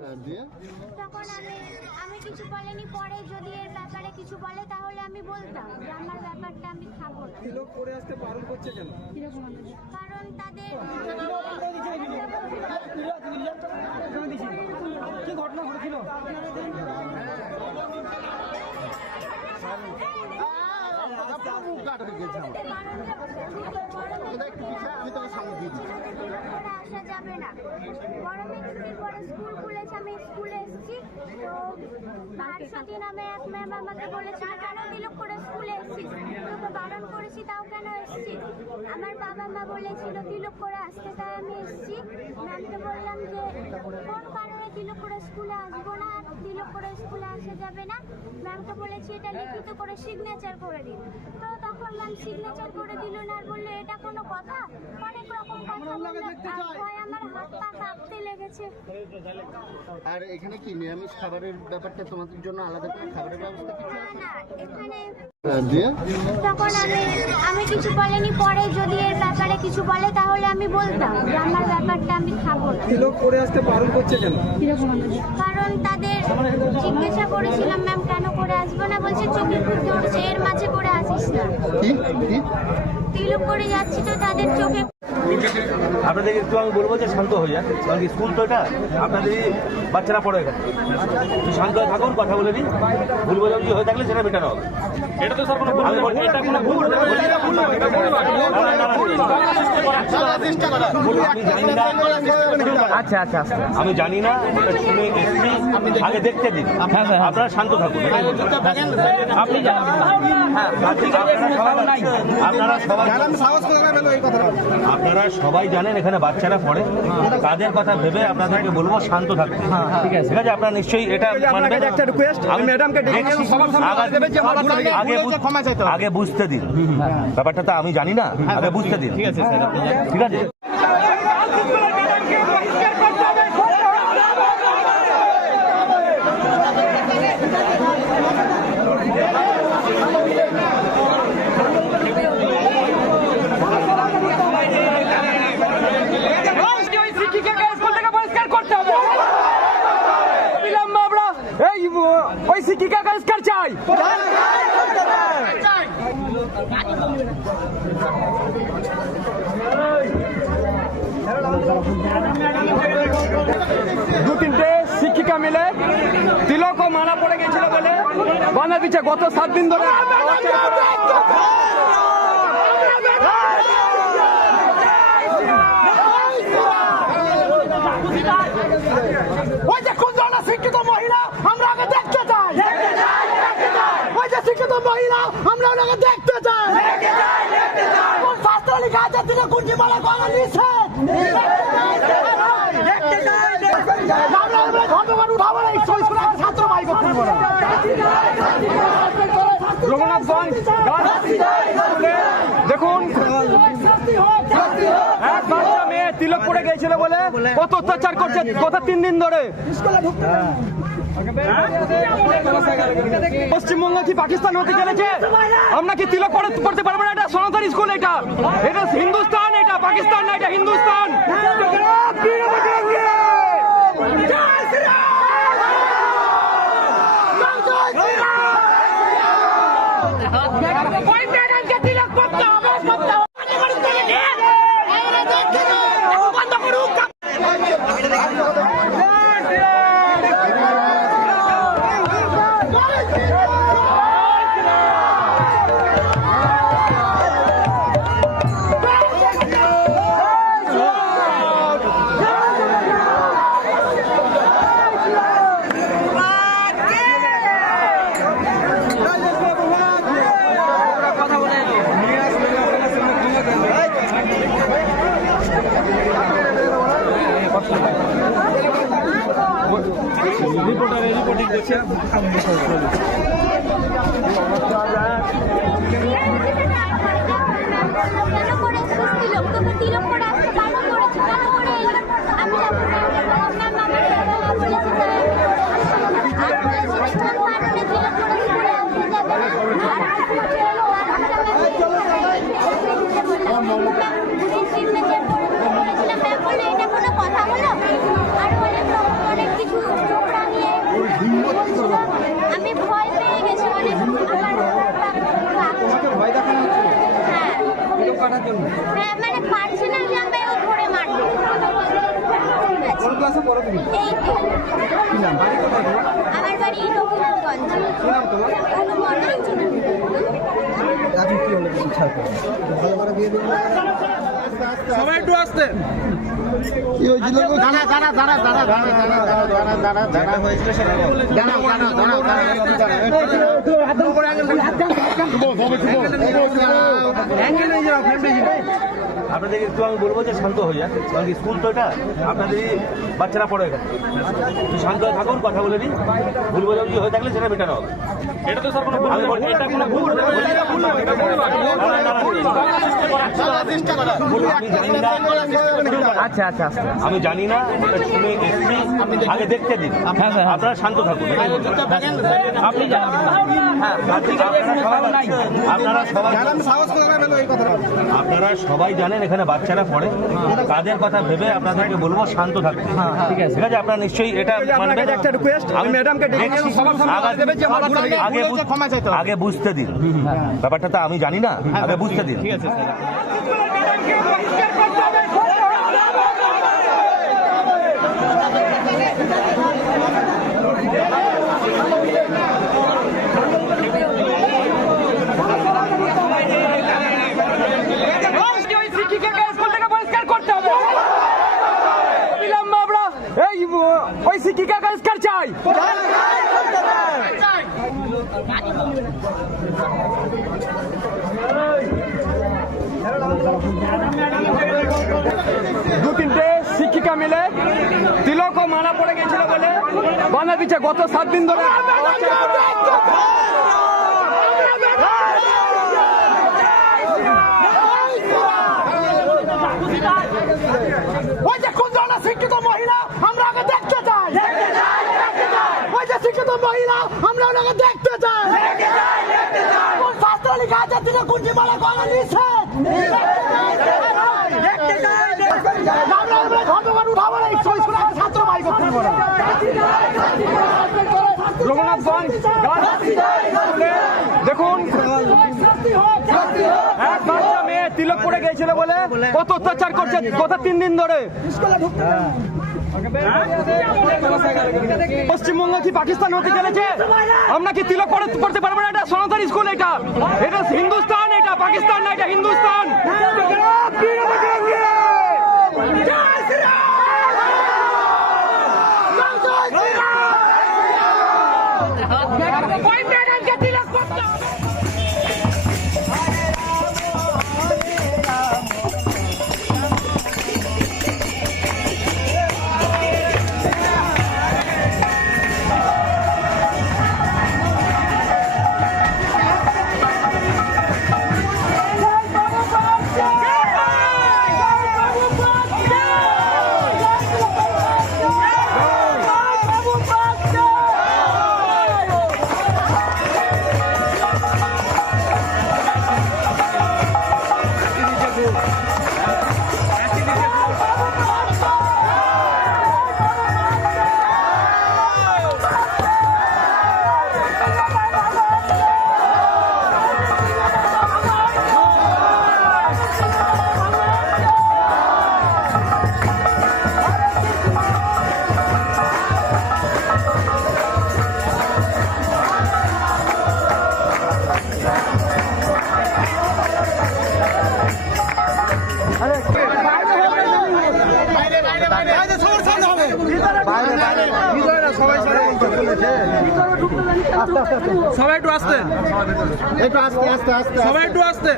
তখন আমি কিছু বলিনি, পরে যদি এর ব্যাপারে কিছু বলে তাহলে আমি বলতাম যে আমার ব্যাপারটা আমি খাবো না। তিলক করে আসতে বারণ করছে কেন? কারণ তাদের কি ঘটনা ঘটেছিল? আসা যাবে না। গরমে ছুটির পরে স্কুল খুলেছে, আমি স্কুলে এসেছি তো ভারতী নামে এক ম্যাম আমাকে বলেছিল কেন তিলক করে স্কুলে এসেছিস, তোকে বারণ করেছি তাও কেন এসেছিস। আমার বাবা মা বলেছিল তিলক করে আসতে, তাই আমি এসেছি। ম্যামকে বললাম যে কোন কারণে তিলক করে স্কুলে আসবো না, তিলক করে স্কুলে আসা যাবে না। ম্যামকে বলেছি এটা লিখিত করে সিগনেচার করে দিন, তো তখন ম্যাম সিগনেচার করে দিল না, আর বললো এটা কোনো কথা। অনেক রকম কথা বললো, আমার হাত পা কাঁপতে লেগেছে। আর এখানে কি নিরামিষ খাবারের ব্যাপারটা তোমাদের জন্য আলাদা করে খাবারের ব্যবস্থা কিছু আছে? না এখানে তখন আমি কিছু বলিনি, পরে যদি এর ব্যাপারে কিছু বলে তাহলে আমি বলতাম যে আমার ব্যাপারটা আমি খাবো না। তিলক করে আসতে বারণ করছে কেন? কারণ তাদের জিজ্ঞাসা করেছিলাম ম্যাম কেন করে আসবো না, বলছে চোখে খুব ধরছে, এর মাঝে করে আসিস না। তিলক করে যাচ্ছি তো তাদের চোখে। আপনাদের একটু আমি বলবো যে শান্ত হয়ে যান, কারণ স্কুল তো এটা আপনাদের বাচ্চারা পড়ে এখানে, একটু শান্ত হয়ে থাকুন, কথা বলে নিন। ভুল বোঝাবুঝি হয়ে থাকলে সেটা মেটানো হবে। এটা তো স্যার কোনো ভুল আচ্ছা আচ্ছা আচ্ছা আমি জানি না, শুনে এসেছি, আগে দেখতে দিন। আপনারা শান্ত থাকুন, আপনি আপনারা সবাই জানেন এখানে বাচ্চারা পড়ে, তাদের কথা ভেবে আপনাদেরকে বলবো শান্ত থাকতে। ঠিক আছে, আপনারা নিশ্চয়ই এটা আগে বুঝতে দিন, ব্যাপারটা তো আমি জানি না, আগে বুঝতে দিন। ঠিক আছে, ঠিক আছে। ওই শিক্ষিকা কাজ চাই। দু তিনটে শিক্ষিকা মিলে তিলকও মারা পড়ে গেছিল বলে বানা দিচ্ছে গত 7 দিন ধরে। ওই যে কোন ধরনের শিক্ষিত মহিলা আমরা আগে দেখতে চাই, ওই যে শিক্ষিত মহিলা আমরা ওনাকে দেখতে চাই। কোন শাস্ত্র লেখা আছে তিনি কুঞ্জি মালা করা নিচ্ছে, ছাত্র ভাই রঘুনাথগঞ্জ দেখুন এক বাচ্চা মেয়ে তিলক পড়ে গিয়েছিল বলে কত অত্যাচার করছে গত 3 দিন ধরে। পশ্চিমবঙ্গ কি পাকিস্তান হতে চলেছে? আমরা কি তিলক পড়তে পারবো না? এটা সনাতন স্কুল, এটা হিন্দুস্তান, এটা পাকিস্তান না, এটা হিন্দুস্তান। রিপোর্টিং করছে। কথা হলো আর অনেক কিছু আমার বাড়ি রঘুনাথগঞ্জ। অনুপর্ণা সবাই একটু আসতে আপনাদের একটু আমি বলবো যে শান্ত হয়ে যান, কারণ কি স্কুল তো এটা, আপনাদেরই বাচ্চারা পড়ে এখানে। একটু শান্ত হয়ে থাকুন, কথা বলে নিন, ভুল বোঝাবুঝি হয়ে থাকলে সেটা মেটানো হবে। এটা তো স্যার কোনো ভুল, এটা কোনো ভুল আমি জানি না। আচ্ছা আচ্ছা আমি জানি না, এটা শুনে এসেছি, আগে দেখতে দিন। আপনারা শান্ত থাকুন, আপনি আপনারা সবাই জানেন এখানে বাচ্চারা পড়ে, কাদের কথা ভেবে আপনাদেরকে বলবো শান্ত থাকতে। ঠিক আছে, আপনারা নিশ্চয়ই এটা মানবেন। আমি ম্যাডামকে আগে বুঝতে দিন, ব্যাপারটা তো আমি জানি না, আগে বুঝতে দিন। ঠিক আছে ওই শিক্ষিকা কাজ চাই। দু তিনটে শিক্ষিকা মিলে তিলকও মানা পড়ে গেছিল বলে বানা দিচ্ছে গত 7 দিন ধরে। ওই যে কোন ধরনের শিক্ষিত মহিলা আমরা আগে দেখতে চাই, ওই যে শিক্ষিত মহিলা আমরা ওনাকে দেখতে চাই। কোন শাস্ত্র লেখা আছে তিনি কুঞ্জি মালা করা নিষেধ, ঘটনা উঠাবো না, ছাত্র ভাই করতে রঘুনাথগঞ্জ দেখুন, এক বাচ্চা মেয়ে তিলক পড়ে গিয়েছিল বলে কত অত্যাচার করছে গত 3 দিন ধরে। পশ্চিমবঙ্গ কি পাকিস্তান হতে চলেছে? আমরা কি তিলক পড়তে পারবো না? এটা সনাতন স্কুল, এটা হিন্দুস্তান, এটা পাকিস্তান না, এটা হিন্দুস্তান। সবাই একটু আসতে, সবাই একটু আসতে।